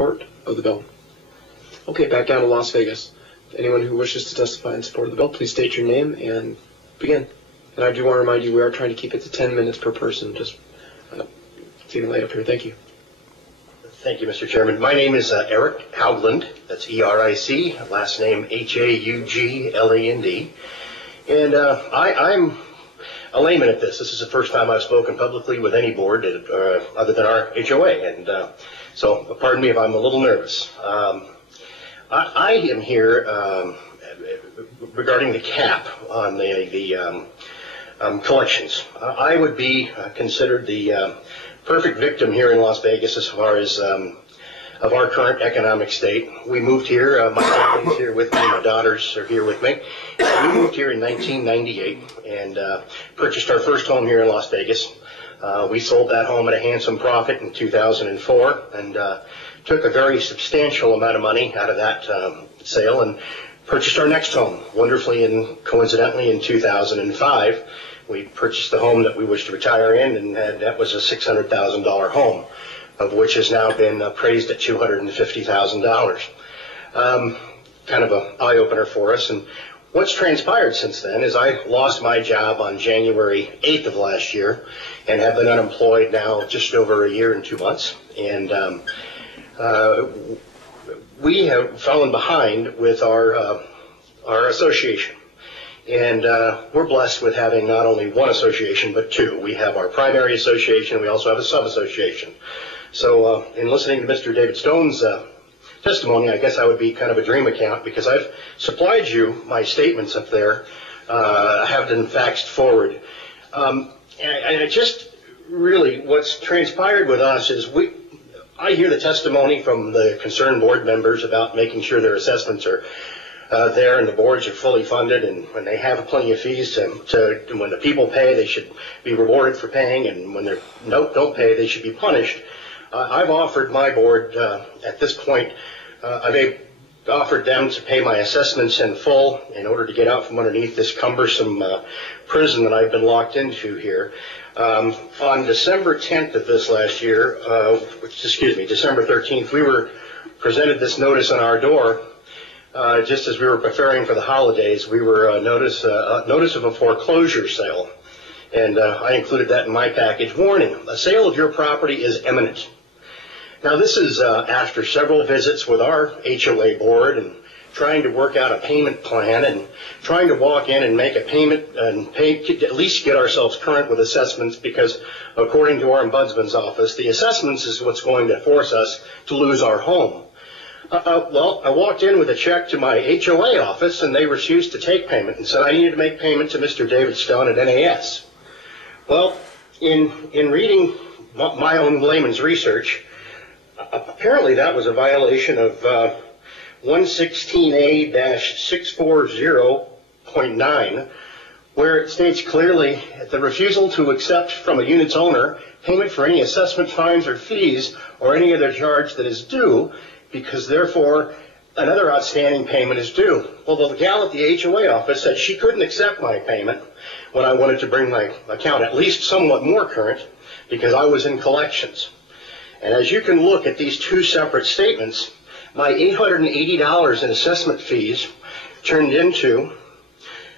Support of the bill. Okay, back down to Las Vegas. Anyone who wishes to testify in support of the bill, please state your name and begin. And I do want to remind you, we are trying to keep it to 10 minutes per person. Just it's even late up here. Thank you. Thank you, Mr. Chairman. My name is Eric Haugland. That's E-R-I-C. Last name H-A-U-G-L-A-N-D. And I'm a layman at this. This is the first time I've spoken publicly with any board other than our HOA. And so pardon me if I'm a little nervous. I am here regarding the cap on the collections. I would be considered the perfect victim here in Las Vegas as far as of our current economic state. We moved here, my family's here with me, my daughters are here with me. We moved here in 1998 and purchased our first home here in Las Vegas. We sold that home at a handsome profit in 2004 and took a very substantial amount of money out of that sale and purchased our next home. Wonderfully and coincidentally in 2005, we purchased the home that we wished to retire in, and that was a $600,000 home, of which has now been appraised at $250,000. Kind of an eye-opener for us. And what's transpired since then is I lost my job on January 8th of last year and have been unemployed now just over a year and 2 months. And we have fallen behind with our association. And we're blessed with having not only one association, but two. We have our primary association. We also have a sub-association. So in listening to Mr. David Stone's testimony, I guess I would be kind of a dream account because I've supplied you my statements up there. I have them faxed forward. And I just really, what's transpired with us is I hear the testimony from the concerned board members about making sure their assessments are there and the boards are fully funded, and when they have plenty of fees when the people pay, they should be rewarded for paying, and when they don't pay, they should be punished. I've offered my board at this point, I've offered them to pay my assessments in full in order to get out from underneath this cumbersome prison that I've been locked into here. On December 10th of this last year, December 13th, we were presented this notice on our door. Just as we were preparing for the holidays, we were notice of a foreclosure sale, and I included that in my package. Warning: a sale of your property is imminent. Now, this is after several visits with our HOA board and trying to work out a payment plan and trying to walk in and make a payment and at least get ourselves current with assessments, because according to our ombudsman's office, the assessments is what's going to force us to lose our home. Well, I walked in with a check to my HOA office, and they refused to take payment and said I needed to make payment to Mr. David Stone at NAS. Well, in reading my own layman's research, apparently that was a violation of 116A-640.9, where it states clearly the refusal to accept from a unit's owner payment for any assessment, fines, or fees or any other charge that is due, because therefore another outstanding payment is due. Well, the gal at the HOA office said she couldn't accept my payment when I wanted to bring my account at least somewhat more current, because I was in collections. And as you can look at these two separate statements, my $880 in assessment fees turned into,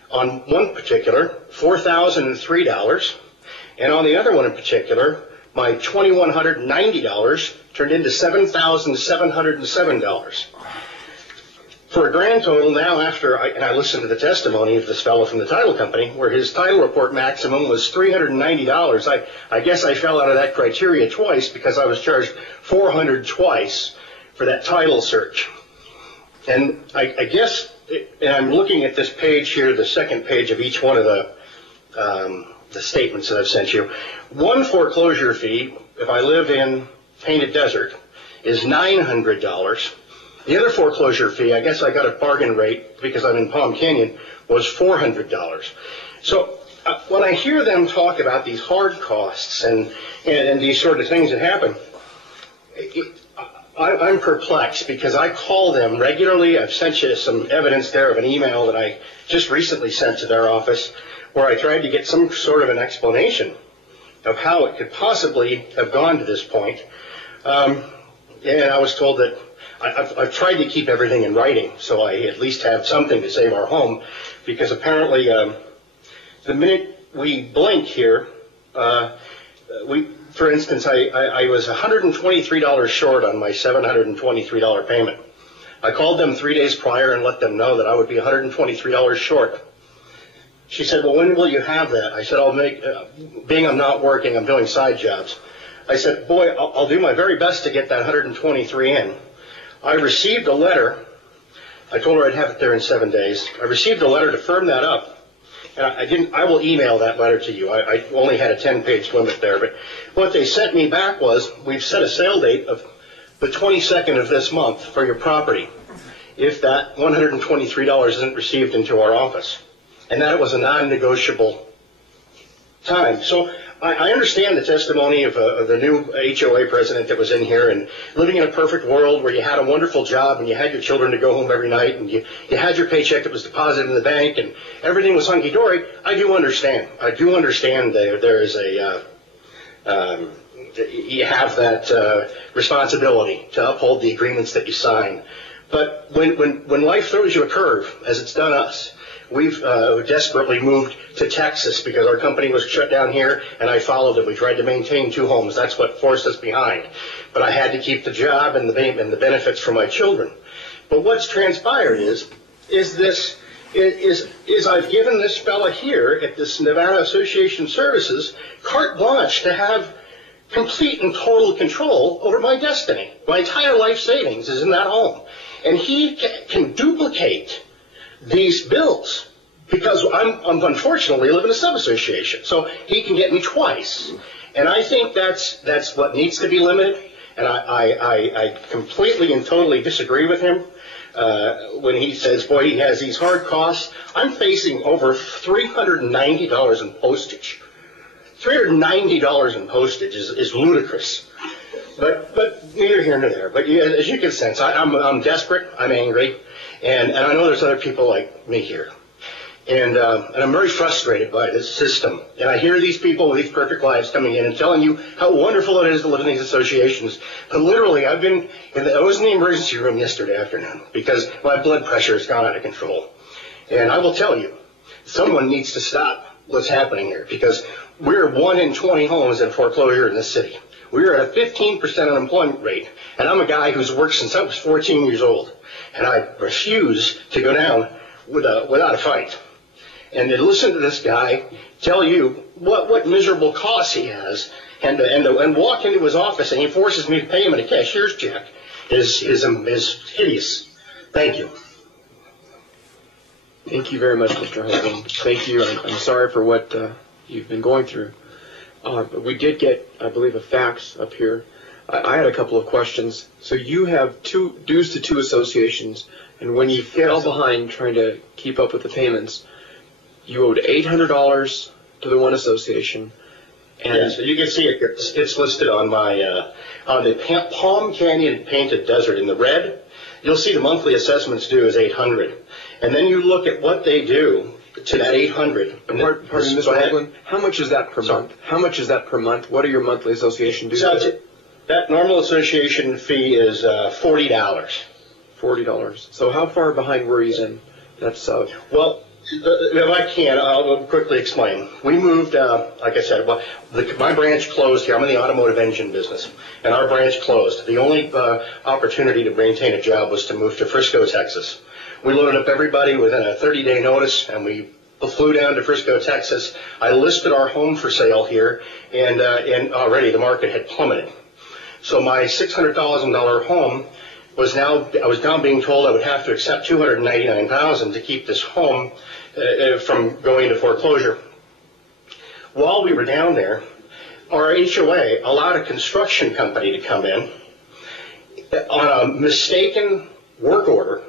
on one particular, $4,003, and on the other one in particular, my $2,190 turned into $7,707. For a grand total now, after I listened to the testimony of this fellow from the title company, where his title report maximum was $390. I guess I fell out of that criteria twice, because I was charged $400 twice for that title search. And I guess, and I'm looking at this page here, the second page of each one of the statements that I've sent you. One foreclosure fee, if I live in Painted Desert, is $900. The other foreclosure fee, I guess I got a bargain rate because I'm in Palm Canyon, was $400. So when I hear them talk about these hard costs and these sort of things that happen, I'm perplexed, because I call them regularly. I've sent you some evidence there of an email that I just recently sent to their office, where I tried to get some sort of an explanation of how it could possibly have gone to this point. and I was told that I've tried to keep everything in writing, so I at least have something to save our home, because apparently the minute we blink here, for instance, I was $123 short on my $723 payment. I called them 3 days prior and let them know that I would be $123 short. She said, well, when will you have that? I said, I'll make, being I'm not working, I'm doing side jobs. I said, boy, I'll do my very best to get that 123 in. I received a letter. I told her I'd have it there in 7 days. I received a letter to firm that up. And I will email that letter to you. I only had a 10-page limit there. But what they sent me back was, we've set a sale date of the 22nd of this month for your property, if that $123 isn't received into our office. And that was a non-negotiable time. So I understand the testimony of the new HOA president that was in here, and living in a perfect world where you had a wonderful job and you had your children to go home every night, and you had your paycheck that was deposited in the bank and everything was hunky-dory. I do understand. I do understand there is you have that responsibility to uphold the agreements that you sign. But when life throws you a curve, as it's done us, we've desperately moved to Texas because our company was shut down here, and I followed it. We tried to maintain 2 homes. That's what forced us behind. But I had to keep the job and the benefits for my children. But what's transpired is I've given this fella here at this Nevada Association Services carte blanche to have complete and total control over my destiny. My entire life savings is in that home. And he can duplicate these bills because I'm unfortunately live in a sub-association. So he can get me twice. And I think that's what needs to be limited. And I completely and totally disagree with him when he says, boy, he has these hard costs. I'm facing over $390 in postage. $390 in postage is ludicrous. But neither here nor there. But as you can sense, I'm desperate, I'm angry, and I know there's other people like me here. And I'm very frustrated by this system. And I hear these people with these perfect lives coming in and telling you how wonderful it is to live in these associations. But literally, I was in the emergency room yesterday afternoon because my blood pressure has gone out of control. And I will tell you, someone needs to stop what's happening here, because we're 1 in 20 homes in foreclosure in this city. We're at a 15% unemployment rate, and I'm a guy who's worked since I was 14 years old, and I refuse to go down without a fight. And to listen to this guy tell you what miserable costs he has, and walk into his office and he forces me to pay him in a cashier's check is hideous. Thank you. Thank you very much, Mr. Hogan. Thank you. I'm sorry for what you've been going through. But we did get, I believe, a fax up here. I had a couple of questions. So you have dues to 2 associations, and when you fell behind trying to keep up with the payments, you owed $800 to the one association. And yeah, so you can see it's listed on my on the Palm Canyon Painted Desert in the red. You'll see the monthly assessments due is $800, and then you look at what they do to that $800. Pardon me, Mr. Hoagland, how much is that per month? How much is that per month? What are your monthly association dues? So that normal association fee is $40. $40. So how far behind were you then? That's well, if I can, I'll quickly explain. We moved, like I said, my branch closed here. I'm in the automotive engine business, and our branch closed. The only opportunity to maintain a job was to move to Frisco, Texas. We loaded up everybody within a 30-day notice, and we flew down to Frisco, Texas. I listed our home for sale here, and already the market had plummeted. So my $600,000 home I was now being told I would have to accept $299,000 to keep this home from going into foreclosure. While we were down there, our HOA allowed a construction company to come in on a mistaken work order,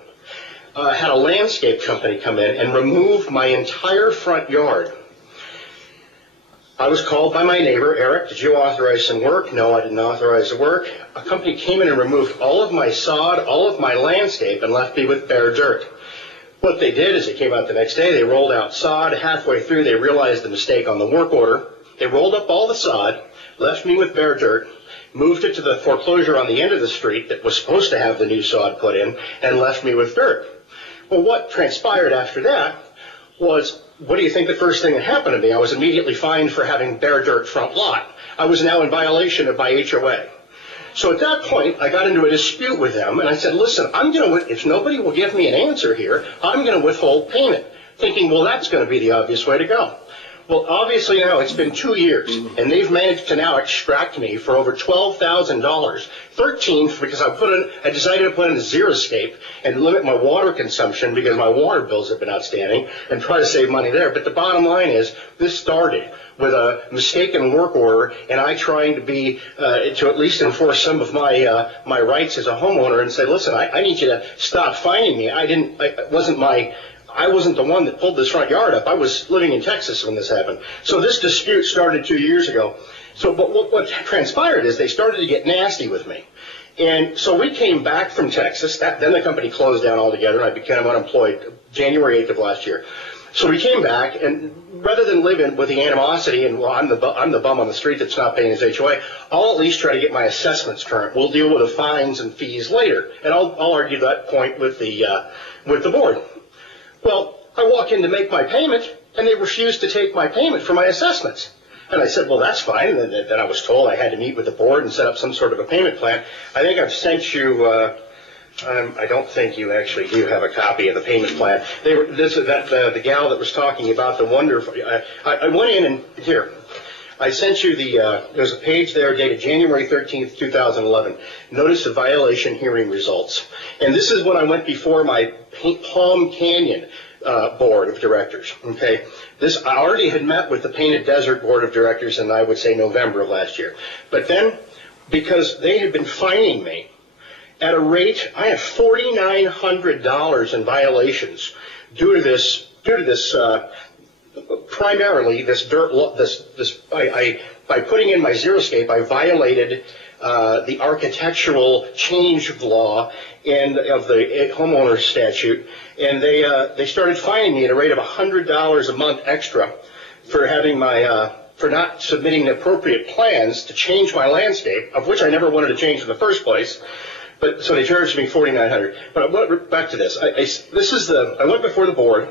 had a landscape company come in and remove my entire front yard. I was called by my neighbor, Eric, did you authorize some work? No, I didn't authorize the work. A company came in and removed all of my sod, all of my landscape, and left me with bare dirt. What they did is they came out the next day, they rolled out sod. Halfway through, they realized the mistake on the work order. They rolled up all the sod, left me with bare dirt, moved it to the foreclosure on the end of the street that was supposed to have the new sod put in, and left me with dirt. Well, what transpired after that was, what do you think the first thing that happened to me? I was immediately fined for having bare dirt front lot. I was now in violation of my HOA. So at that point, I got into a dispute with them, and I said, listen, if nobody will give me an answer here, I'm going to withhold payment, thinking, well, that's going to be the obvious way to go. Well, obviously now it's been 2 years, and they've managed to now extract me for over $12,000, 13 because I decided to put in a xeriscape and limit my water consumption because my water bills have been outstanding, and try to save money there. But the bottom line is, this started with a mistaken work order, and I trying to at least enforce some of my rights as a homeowner and say, listen, I need you to stop fining me. I wasn't the one that pulled this front yard up. I was living in Texas when this happened. So this dispute started 2 years ago. But what transpired is they started to get nasty with me. And so we came back from Texas. Then the company closed down altogether, and I became unemployed January 8th of last year. So we came back, and rather than live with the animosity and, well, I'm the bum on the street that's not paying his HOA, I'll at least try to get my assessments current. We'll deal with the fines and fees later, and I'll argue that point with the board. Well, I walk in to make my payment, and they refuse to take my payment for my assessments. And I said, well, that's fine. And then I was told I had to meet with the board and set up some sort of a payment plan. I think I've sent you, I don't think you actually do have a copy of the payment plan. The gal that was talking about the wonderful, I went in and, here, I sent you there's a page there dated January 13th, 2011, Notice of Violation Hearing Results. And this is when I went before my Palm Canyon Board of Directors, okay? I already had met with the Painted Desert Board of Directors in, I would say, November of last year. But then, because they had been fining me at a rate, I have $4,900 in violations due to this primarily this dirt, by putting in my xeriscape, I violated the architectural change law and of the homeowner statute, and they started fining me at a rate of $100 a month extra for having for not submitting the appropriate plans to change my landscape, of which I never wanted to change in the first place. But so they charged me $4,900. But I went back to this. I went before the board.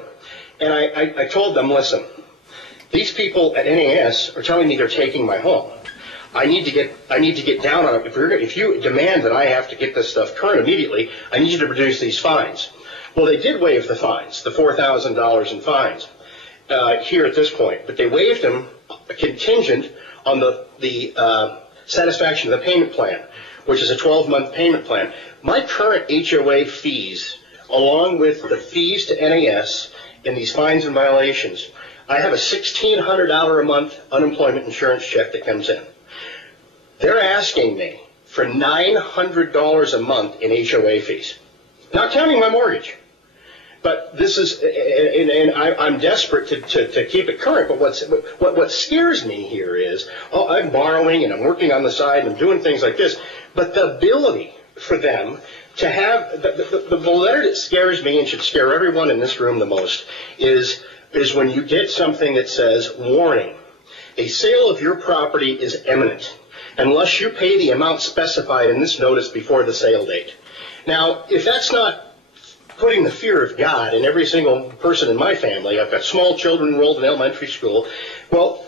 And I told them, listen, these people at NAS are telling me they're taking my home. I need to get down on it. If you demand that I have to get this stuff current immediately, I need you to produce these fines. Well, they did waive the fines, the $4,000 in fines here at this point, but they waived them contingent on the satisfaction of the payment plan, which is a 12-month payment plan. My current HOA fees, along with the fees to NAS, in these fines and violations, I have a $1,600 a month unemployment insurance check that comes in. They're asking me for $900 a month in HOA fees, not counting my mortgage. But this is, and I'm desperate to keep it current. But what scares me here is, I'm borrowing and I'm working on the side and I'm doing things like this. But the ability for them to have the letter that scares me and should scare everyone in this room the most is when you get something that says, warning, a sale of your property is imminent unless you pay the amount specified in this notice before the sale date. Now, if that's not putting the fear of God in every single person in my family, I've got small children enrolled in elementary school, well,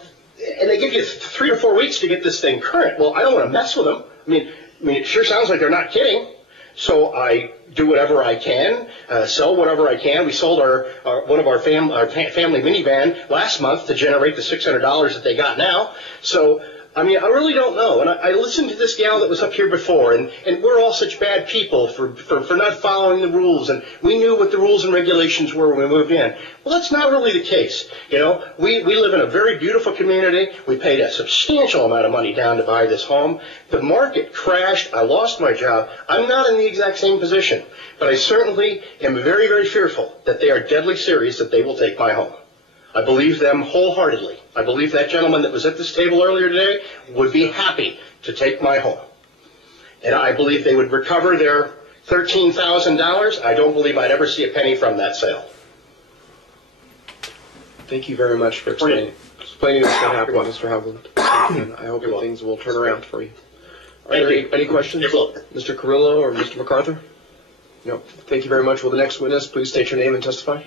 and they give you 3 or 4 weeks to get this thing current. Well, I don't want to mess with them. I mean, it sure sounds like they're not kidding. So I do whatever I can, sell whatever I can. We sold one of our family minivan last month to generate the $600 that they got now. So, I mean, I really don't know. And I listened to this gal that was up here before, and we're all such bad people for not following the rules, and we knew what the rules and regulations were when we moved in. Well, that's not really the case. You know, we live in a very beautiful community. We paid a substantial amount of money down to buy this home. The market crashed. I lost my job. I'm not in the exact same position, but I certainly am very, very fearful that they are deadly serious that they will take my home. I believe them wholeheartedly. I believe that gentleman that was at this table earlier today would be happy to take my home. And I believe they would recover their $13,000. I don't believe I'd ever see a penny from that sale. Thank you very much for explaining what's going to happen, Mr. Hovland. And I hope that things will turn around for you. Are there any questions? Mr. Carrillo or Mr. MacArthur? No. Thank you very much. Will the next witness please state your name and testify?